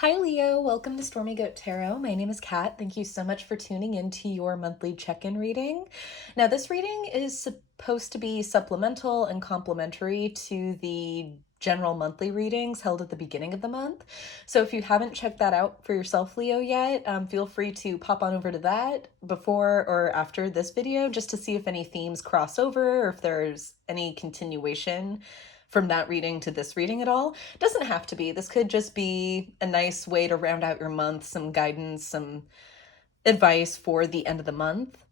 Hi Leo, welcome to Stormy Goat Tarot. My name is Kat. Thank you so much for tuning into your monthly check-in reading. Now, this reading is supposed to be supplemental and complementary to the general monthly readings held at the beginning of the month. So if you haven't checked that out for yourself, Leo, yet, feel free to pop on over to that before or after this video just to see if any themes cross over or if there's any continuation from that reading to this reading at all. Doesn't have to be. This could just be a nice way to round out your month, some guidance, some advice for the end of the month.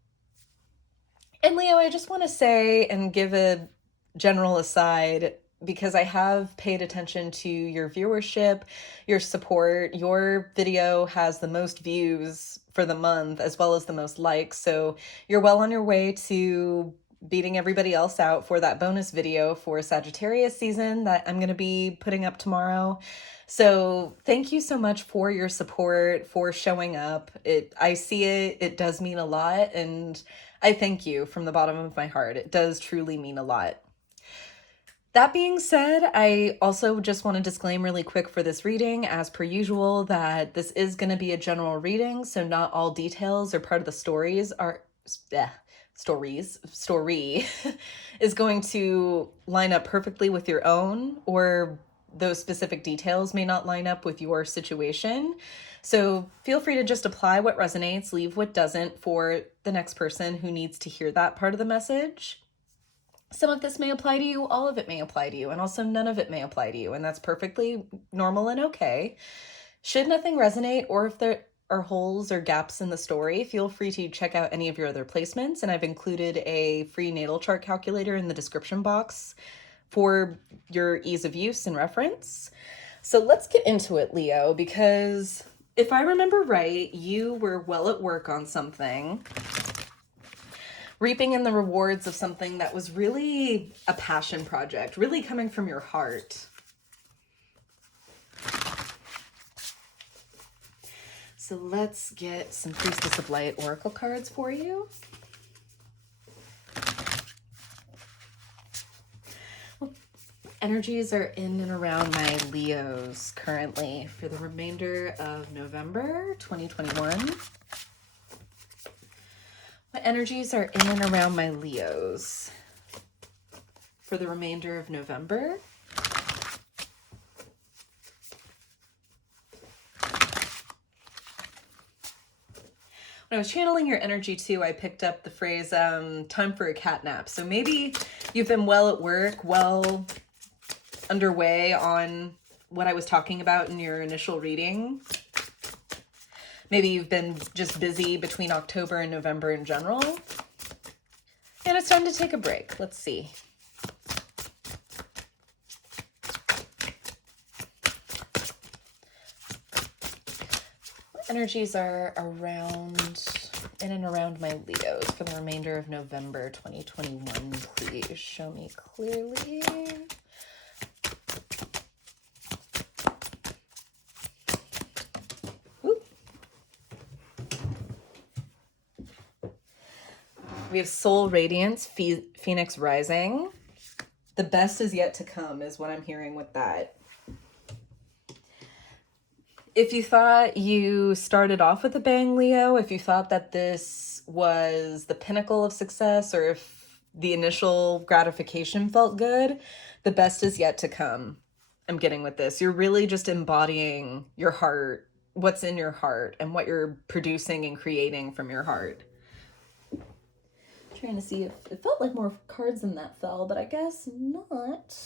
And Leo, I just want to say and give a general aside, because I have paid attention to your viewership, your support. Your video has the most views for the month as well as the most likes. So you're well on your way to beating everybody else out for that bonus video for Sagittarius season that I'm going to be putting up tomorrow. So thank you so much for your support, for showing up. I see it. It does mean a lot. And I thank you from the bottom of my heart. It does truly mean a lot. That being said, I also just want to disclaim really quick for this reading, as per usual, that this is going to be a general reading, so not all details or part of the story is going to line up perfectly with your own, or those specific details may not line up with your situation. So feel free to just apply what resonates, leave what doesn't for the next person who needs to hear that part of the message. Some of this may apply to you, all of it may apply to you, and also none of it may apply to you, and that's perfectly normal and okay. Should nothing resonate, or if there are holes or gaps in the story, feel free to check out any of your other placements, and I've included a free natal chart calculator in the description box for your ease of use and reference. So let's get into it, Leo, because if I remember right, you were well at work on something, reaping in the rewards of something that was really a passion project, really coming from your heart. So let's get some Priestess of Light Oracle cards for you. Energies are in and around my Leos currently for the remainder of November 2021. What energies are in and around my Leos for the remainder of November? When I was channeling your energy too, I picked up the phrase, time for a cat nap. So maybe you've been well at work, well underway on what I was talking about in your initial reading. Maybe you've been just busy between October and November in general. And it's time to take a break. Let's see. What energies are in and around my Leos for the remainder of November 2021, please show me clearly. We have Soul Radiance, Phoenix Rising. The best is yet to come is what I'm hearing with that. If you thought you started off with a bang, Leo, if you thought that this was the pinnacle of success, or if the initial gratification felt good, the best is yet to come. I'm getting with this. You're really just embodying your heart, what's in your heart, and what you're producing and creating from your heart. Trying to see if it felt like more cards than that fell, but I guess not.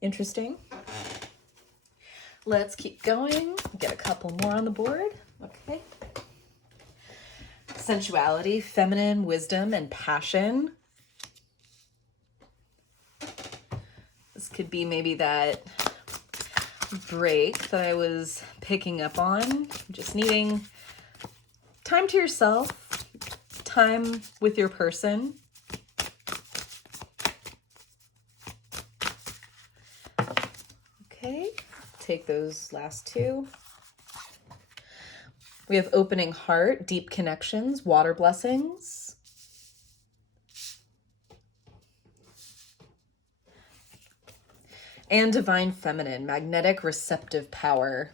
Interesting. Let's keep going. Get a couple more on the board. Okay. Sensuality, feminine, wisdom, and passion. This could be maybe that break that I was picking up on. Just needing time to yourself, time with your person. Okay, take those last two. We have opening heart, deep connections, water blessings. And divine feminine, magnetic receptive power.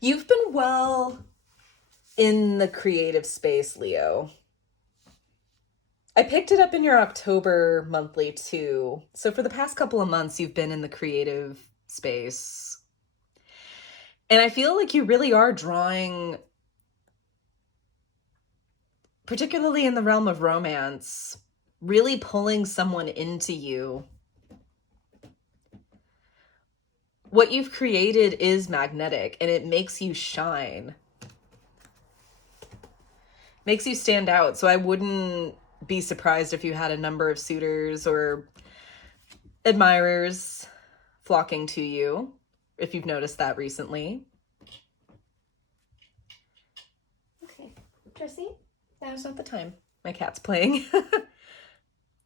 You've been well in the creative space, Leo. I picked it up in your October monthly too. So for the past couple of months, you've been in the creative space. And I feel like you really are drawing, particularly in the realm of romance, really pulling someone into you. What you've created is magnetic and it makes you shine. Makes you stand out. So I wouldn't be surprised if you had a number of suitors or admirers flocking to you, if you've noticed that recently. Okay, Jesse, now's not the time. My cat's playing.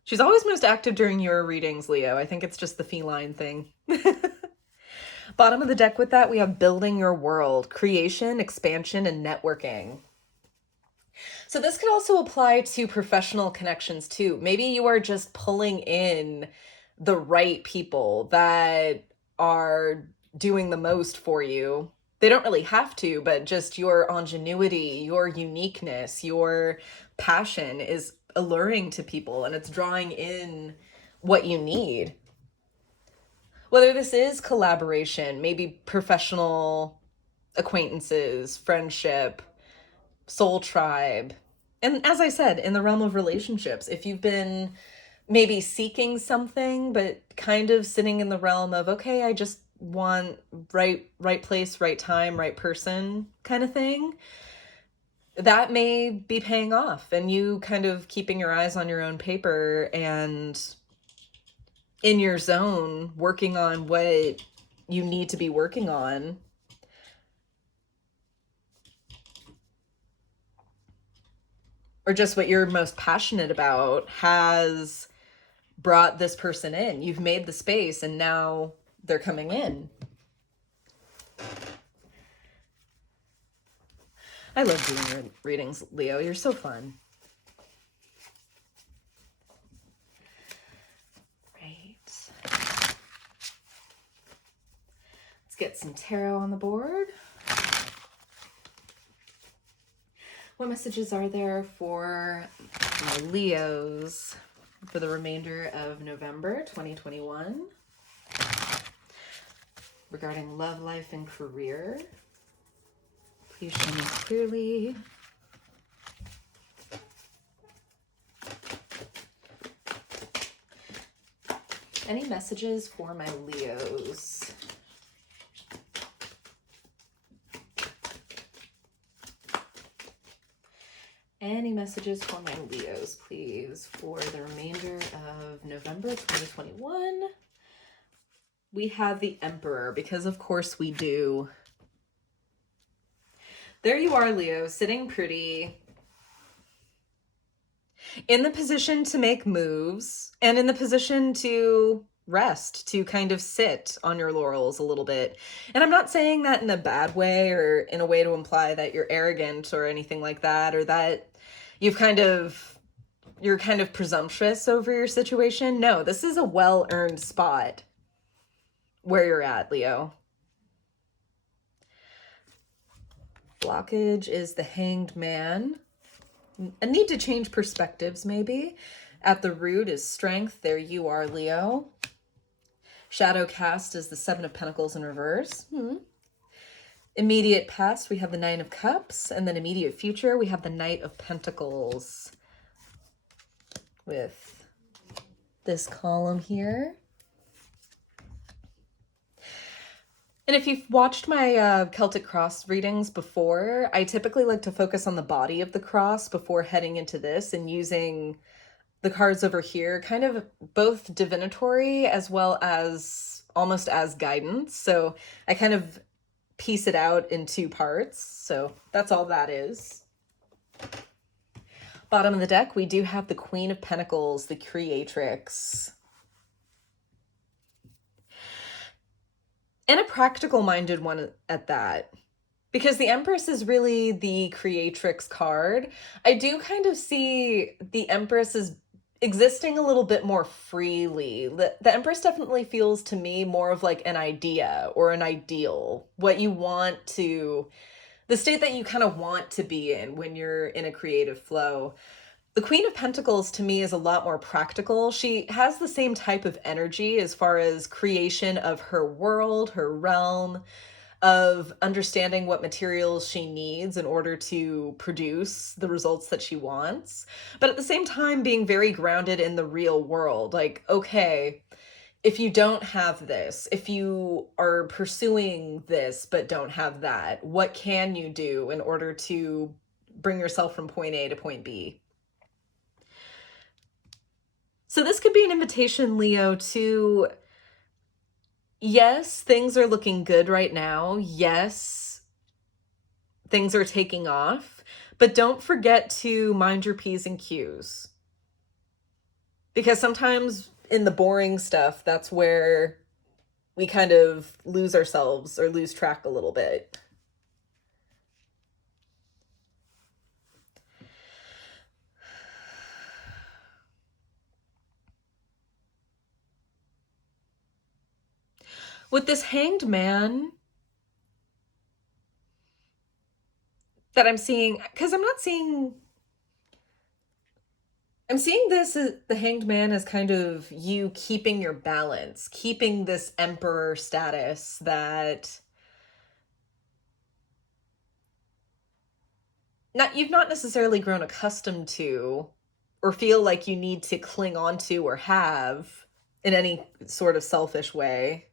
She's always most active during your readings, Leo. I think it's just the feline thing. Bottom of the deck with that, we have building your world, creation, expansion, and networking. So this could also apply to professional connections too. Maybe you are just pulling in the right people that are doing the most for you. They don't really have to, but just your ingenuity, your uniqueness, your passion is alluring to people and it's drawing in what you need. Whether this is collaboration, maybe professional acquaintances, friendship, soul tribe. And as I said, in the realm of relationships, if you've been maybe seeking something, but kind of sitting in the realm of, okay, I just want right place, right time, right person kind of thing, that may be paying off and you kind of keeping your eyes on your own paper and in your zone, working on what you need to be working on. Or just what you're most passionate about has brought this person in. You've made the space and now they're coming in. I love doing your readings, Leo. You're so fun. Right. Let's get some tarot on the board. What messages are there for my Leos for the remainder of November 2021 regarding love, life, and career? Please show me clearly. Any messages for my Leos? Any messages for my Leos, please, for the remainder of November 2021? We have the Emperor, because of course we do. There you are, Leo, sitting pretty, in the position to make moves, and in the position to rest, to kind of sit on your laurels a little bit. And I'm not saying that in a bad way or in a way to imply that you're arrogant or anything like that, or that you're kind of presumptuous over your situation. No, this is a well-earned spot where you're at, Leo. Blockage is the Hanged Man. A need to change perspectives, maybe. At the root is strength. There you are, Leo. Shadow cast is the Seven of Pentacles in reverse. Immediate past, we have the Nine of Cups. And then immediate future, we have the Knight of Pentacles. With this column here. And if you've watched my Celtic cross readings before, I typically like to focus on the body of the cross before heading into this and using the cards over here kind of both divinatory as well as almost as guidance. So I kind of piece it out in two parts. So that's all that is. Bottom of the deck, we do have the Queen of Pentacles, the Creatrix. And a practical-minded one at that. Because the Empress is really the Creatrix card. I do kind of see the Empress as existing a little bit more freely. The Empress definitely feels to me more of like an idea or an ideal, what you want to, the state that you kind of want to be in when you're in a creative flow. The Queen of Pentacles to me is a lot more practical. She has the same type of energy as far as creation of her world, her realm, of understanding what materials she needs in order to produce the results that she wants. But at the same time, being very grounded in the real world. Like, okay, if you don't have this, if you are pursuing this but don't have that, what can you do in order to bring yourself from point A to point B? So this could be an invitation, Leo, to, yes, things are looking good right now. Yes, things are taking off, but don't forget to mind your P's and Q's. Because sometimes in the boring stuff, that's where we kind of lose ourselves or lose track a little bit. With this Hanged Man that I'm seeing, because I'm seeing this as the Hanged Man as kind of you keeping your balance, keeping this emperor status that you've not necessarily grown accustomed to or feel like you need to cling on to or have in any sort of selfish way.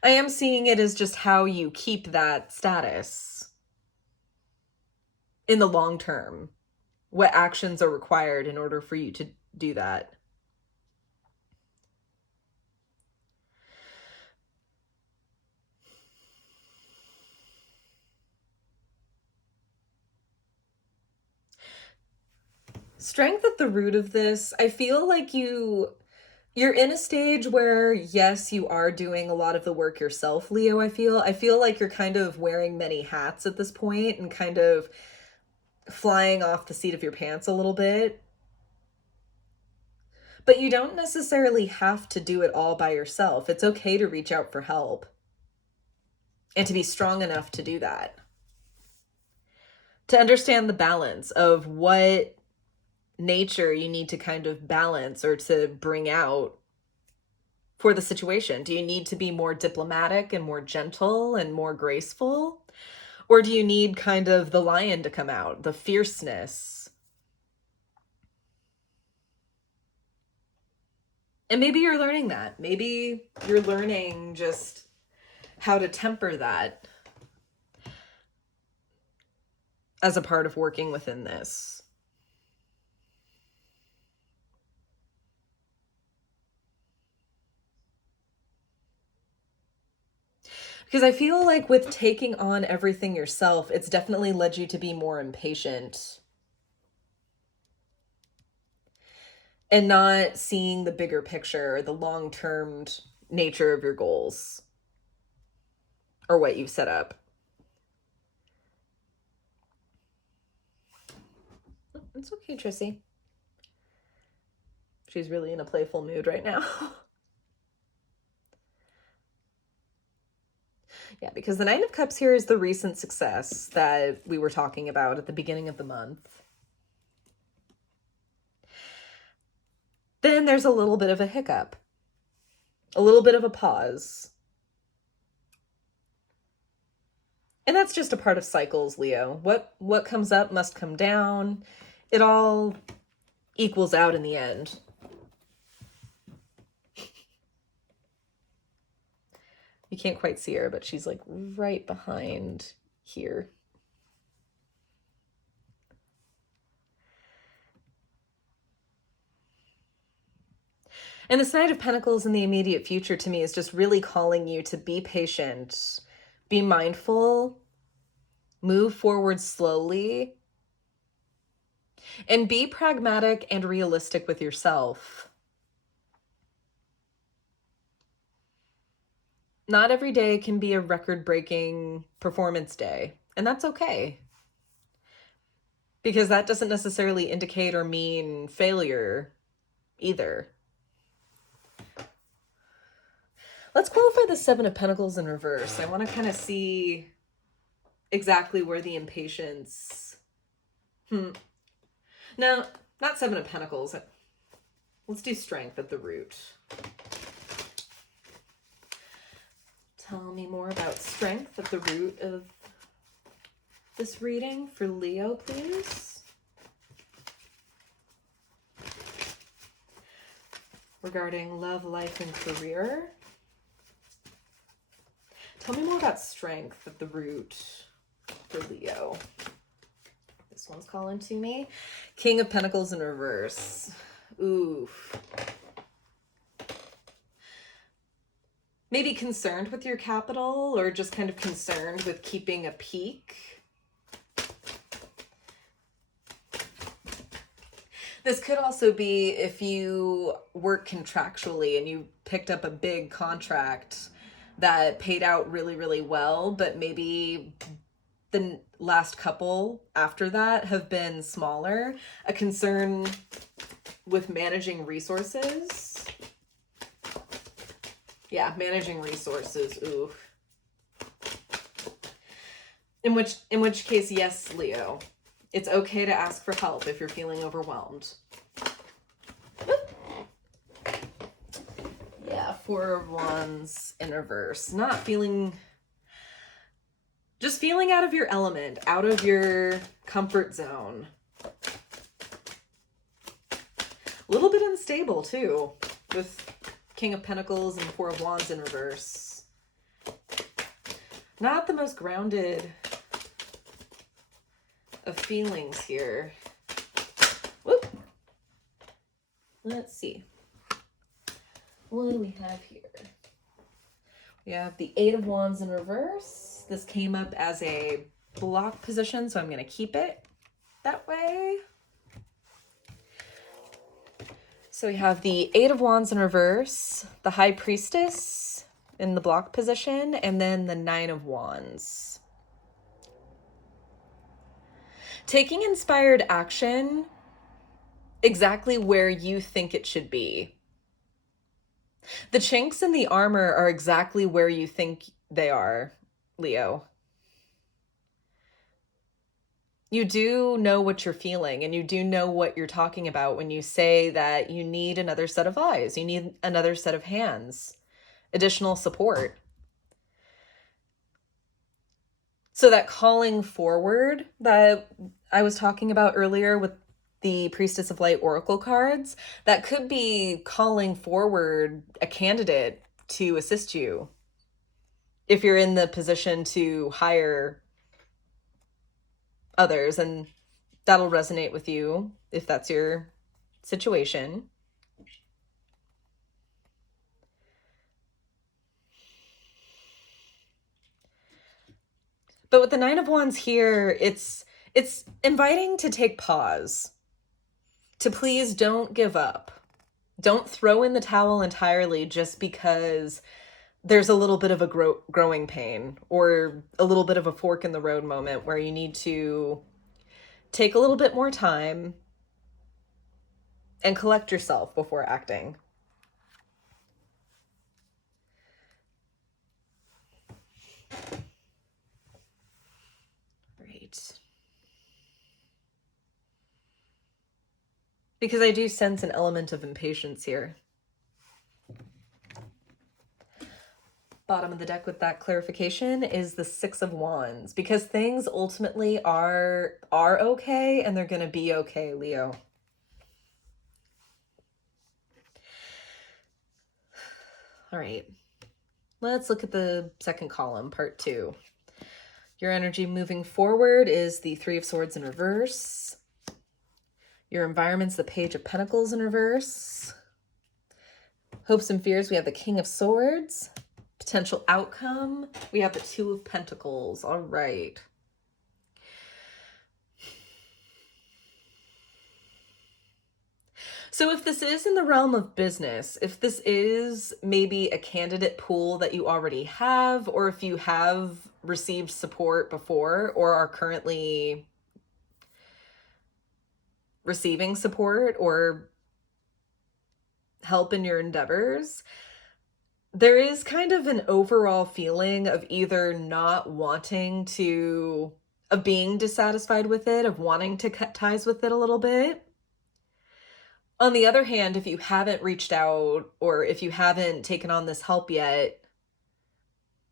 I am seeing it as just how you keep that status in the long term. What actions are required in order for you to do that? Strength at the root of this, I feel like you're in a stage where, yes, you are doing a lot of the work yourself, Leo. I feel like you're kind of wearing many hats at this point and kind of flying off the seat of your pants a little bit. But you don't necessarily have to do it all by yourself. It's okay to reach out for help and to be strong enough to do that. To understand the balance of what nature you need to kind of balance or to bring out for the situation. Do you need to be more diplomatic and more gentle and more graceful? Or do you need kind of the lion to come out, the fierceness? And maybe you're learning that. Maybe you're learning just how to temper that as a part of working within this. Because I feel like with taking on everything yourself, it's definitely led you to be more impatient and not seeing the bigger picture, the long-term nature of your goals or what you've set up. It's okay, Trissy. She's really in a playful mood right now. Yeah, because the Nine of Cups here is the recent success that we were talking about at the beginning of the month. Then there's a little bit of a hiccup, a little bit of a pause. And that's just a part of cycles, Leo. What comes up must come down. It all equals out in the end. You can't quite see her, but she's like right behind here. And this Knight of Pentacles in the immediate future to me is just really calling you to be patient, be mindful, move forward slowly, and be pragmatic and realistic with yourself. Not every day can be a record-breaking performance day, and that's okay. because that doesn't necessarily indicate or mean failure either. Let's qualify the Seven of Pentacles in reverse. I want to kind of see exactly where the impatience... No, not Seven of Pentacles. Let's do Strength at the root. Tell me more about Strength at the root of this reading for Leo, please. Regarding love, life, and career. Tell me more about Strength at the root for Leo. This one's calling to me. King of Pentacles in reverse. Oof. Maybe concerned with your capital, or just kind of concerned with keeping a peak. This could also be if you work contractually and you picked up a big contract that paid out really, really well, but maybe the last couple after that have been smaller. A concern with managing resources. Yeah, managing resources. Ooh. In which case, yes, Leo. It's okay to ask for help if you're feeling overwhelmed. Yeah, Four of Wands in reverse. Not feeling... Just feeling out of your element, out of your comfort zone. A little bit unstable, too, with King of Pentacles and Four of Wands in reverse. Not the most grounded of feelings here. Whoop. Let's see. What do we have here? We have the Eight of Wands in reverse. This came up as a block position, so I'm going to keep it that way. So we have the Eight of Wands in reverse, the High Priestess in the block position, and then the Nine of Wands. Taking inspired action exactly where you think it should be. The chinks in the armor are exactly where you think they are, Leo. You do know what you're feeling, and you do know what you're talking about when you say that you need another set of eyes, you need another set of hands, additional support. So that calling forward that I was talking about earlier with the Priestess of Light Oracle cards, that could be calling forward a candidate to assist you if you're in the position to hire others, and that'll resonate with you if that's your situation. But with the Nine of Wands here, it's inviting to take pause. To please don't give up. Don't throw in the towel entirely just because there's a little bit of a growing pain or a little bit of a fork in the road moment where you need to take a little bit more time and collect yourself before acting. Right. Because I do sense an element of impatience here. Bottom of the deck with that clarification is the Six of Wands, because things ultimately are okay, and they're going to be okay, Leo. All right. Let's look at the second column, part 2. Your energy moving forward is the Three of Swords in reverse. Your environment's the Page of Pentacles in reverse. Hopes and fears, we have the King of Swords. Potential outcome, we have the Two of Pentacles. All right. So if this is in the realm of business, if this is maybe a candidate pool that you already have, or if you have received support before or are currently receiving support or help in your endeavors, there is kind of an overall feeling of either not wanting to, of being dissatisfied with it, of wanting to cut ties with it a little bit. On the other hand, if you haven't reached out or if you haven't taken on this help yet,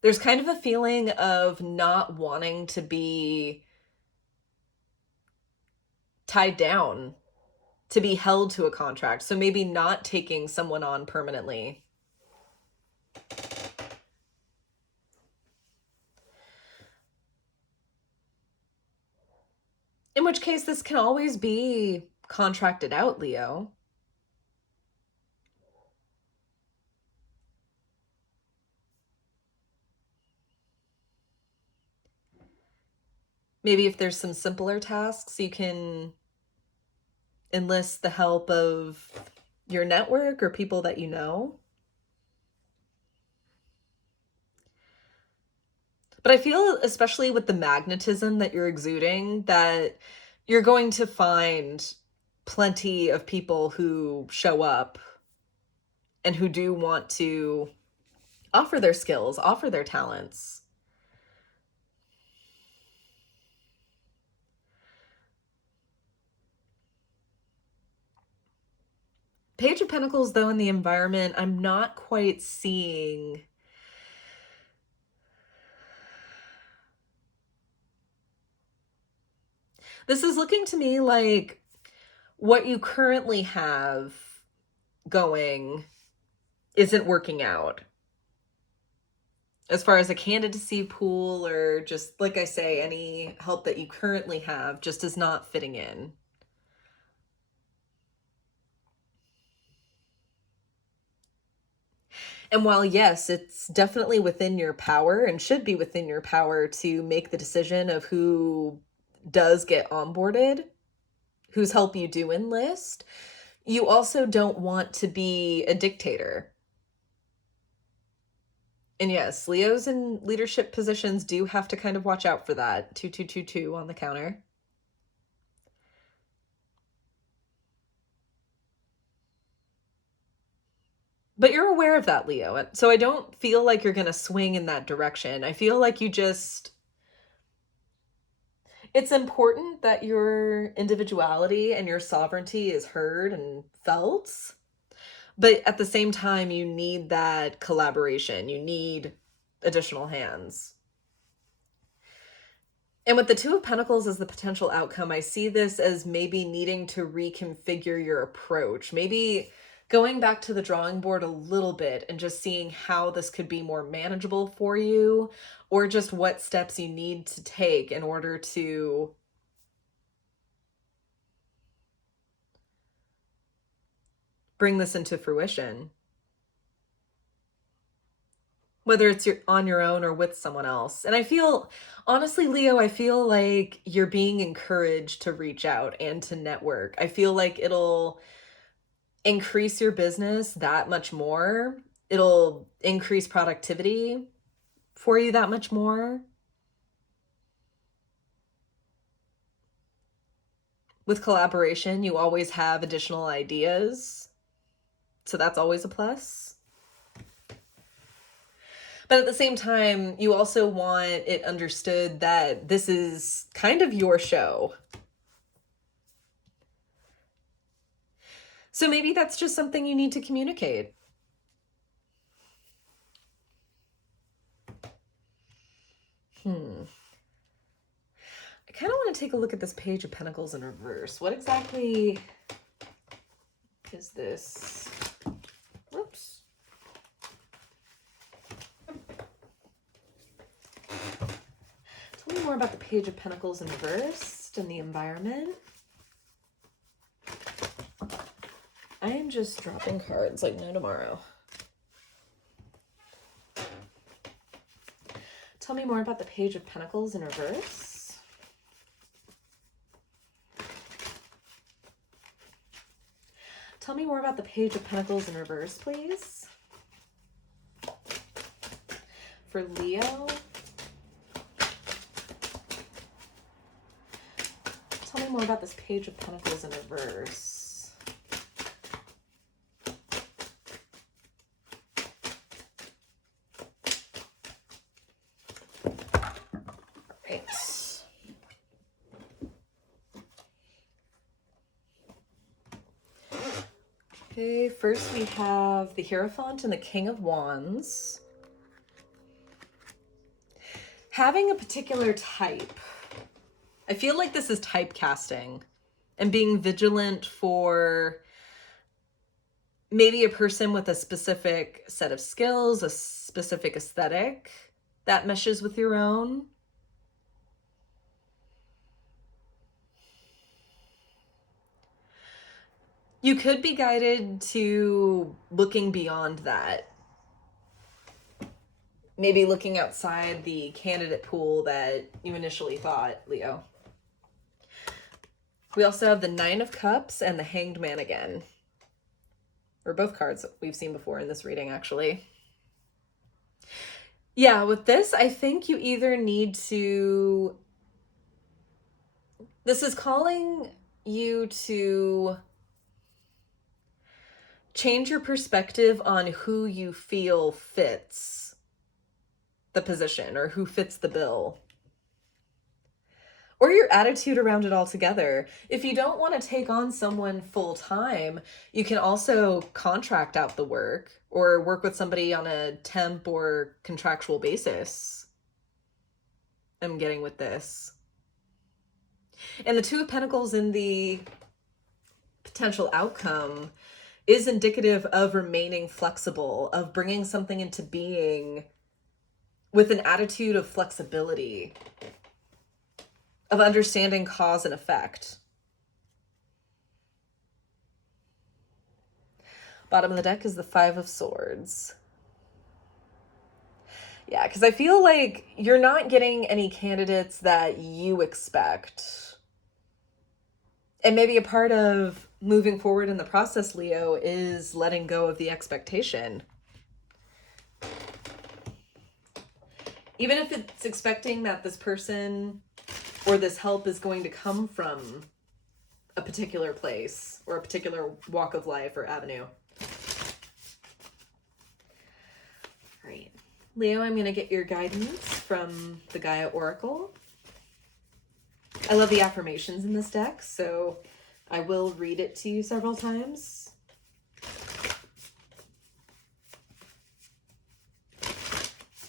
there's kind of a feeling of not wanting to be tied down, to be held to a contract. So maybe not taking someone on permanently. In which case, this can always be contracted out, Leo. Maybe if there's some simpler tasks, you can enlist the help of your network or people that you know. But I feel, especially with the magnetism that you're exuding, that you're going to find plenty of people who show up and who do want to offer their skills, offer their talents. Page of Pentacles, though, in the environment, I'm not quite seeing. This is looking to me like what you currently have going isn't working out. As far as a candidacy pool or just, like I say, any help that you currently have just is not fitting in. And while, yes, it's definitely within your power and should be within your power to make the decision of who does get onboarded, whose help you do enlist, you also don't want to be a dictator. And yes, Leos in leadership positions do have to kind of watch out for that. 2222 on the counter. But you're aware of that, Leo. So I don't feel like you're going to swing in that direction. I feel like you just... It's important that your individuality and your sovereignty is heard and felt. But at the same time, you need that collaboration. You need additional hands. And with the Two of Pentacles as the potential outcome, I see this as maybe needing to reconfigure your approach. Maybe going back to the drawing board a little bit and just seeing how this could be more manageable for you, or just what steps you need to take in order to bring this into fruition. Whether it's on your own or with someone else. And I feel, honestly, Leo, I feel like you're being encouraged to reach out and to network. I feel like it'll increase your business that much more. It'll increase productivity for you that much more. With collaboration, you always have additional ideas. So that's always a plus. But at the same time, you also want it understood that this is kind of your show. So maybe that's just something you need to communicate. I kind of want to take a look at this Page of Pentacles in reverse. What exactly is this? Whoops. Tell me more about the Page of Pentacles in reverse and the environment. I am just dropping cards like no tomorrow. Tell me more about the Page of Pentacles in reverse. Tell me more about the Page of Pentacles in reverse, please. For Leo. Tell me me more about this Page of Pentacles in reverse. Right. Okay, first we have the Hierophant and the King of Wands. Having a particular type. I feel like this is typecasting and being vigilant for maybe a person with a specific set of skills, a specific aesthetic that meshes with your own. You could be guided to looking beyond that. Maybe looking outside the candidate pool that you initially thought, Leo. We also have the Nine of Cups and the Hanged Man again. Or both cards we've seen before in this reading, actually. Yeah, with this, I think you either need to... This is calling you to change your perspective on who you feel fits the position or who fits the bill, or your attitude around it altogether. If you don't want to take on someone full time, you can also contract out the work or work with somebody on a temp or contractual basis. I'm getting with this. And the Two of Pentacles in the potential outcome is indicative of remaining flexible, of bringing something into being with an attitude of flexibility, of understanding cause and effect. Bottom of the deck is the Five of Swords. Yeah, because I feel like you're not getting any candidates that you expect. And maybe a part of moving forward in the process, Leo, is letting go of the expectation. Even if it's expecting that this person or this help is going to come from a particular place or a particular walk of life or avenue. All right. Leo, I'm going to get your guidance from the Gaia Oracle. I love the affirmations in this deck, so I will read it to you several times.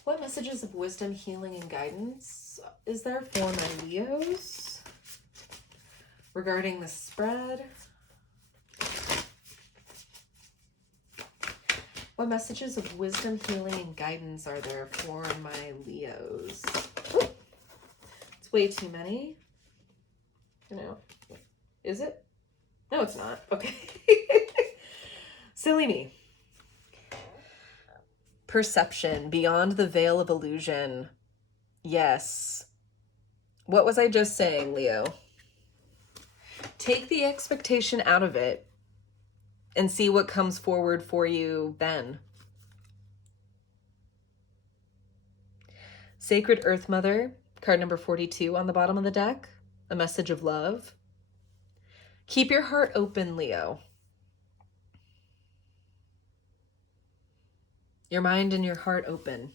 What messages of wisdom, healing, and guidance is there for my Leos regarding the spread? What messages of wisdom, healing, and guidance are there for my Leos? Ooh, it's way too many. You know, is it? No, it's not. Okay. Silly me. Perception, beyond the veil of illusion. Yes. What was I just saying, Leo? Take the expectation out of it and see what comes forward for you then. Sacred Earth Mother, card number 42 on the bottom of the deck. A message of love. Keep your heart open, Leo. Your mind and your heart open.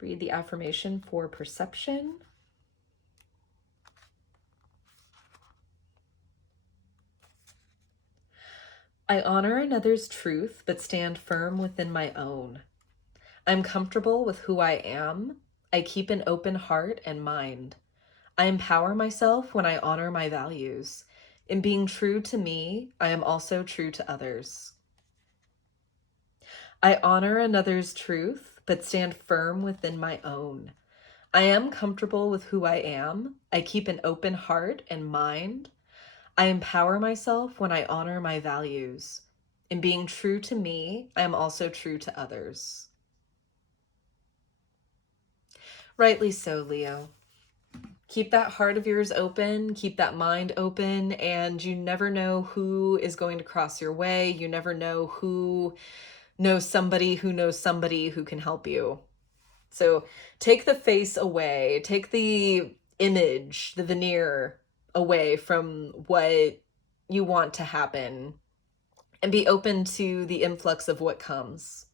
Read the affirmation for perception. I honor another's truth, but stand firm within my own. I'm comfortable with who I am. I keep an open heart and mind. I empower myself when I honor my values. In being true to me, I am also true to others. I honor another's truth, but stand firm within my own. I am comfortable with who I am. I keep an open heart and mind. I empower myself when I honor my values. In being true to me, I am also true to others. Rightly so, Leo. Keep that heart of yours open, keep that mind open, and you never know who is going to cross your way. You never know who knows somebody who can help you. So take the face away, take the image, the veneer away from what you want to happen, and be open to the influx of what comes.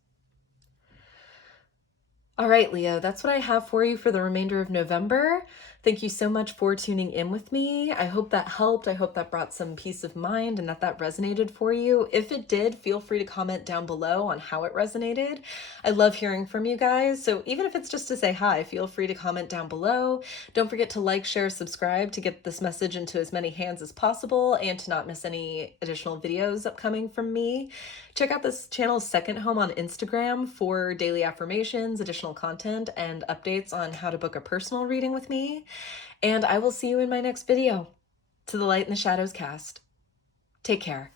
All right, Leo, that's what I have for you for the remainder of November. Thank you so much for tuning in with me. I hope that helped. I hope that brought some peace of mind and that resonated for you. If it did, feel free to comment down below on how it resonated. I love hearing from you guys. So even if it's just to say hi, feel free to comment down below. Don't forget to like, share, subscribe to get this message into as many hands as possible and to not miss any additional videos upcoming from me. Check out this channel's second home on Instagram for daily affirmations, additional content, and updates on how to book a personal reading with me. And I will see you in my next video. To the Light and the Shadows cast. Take care.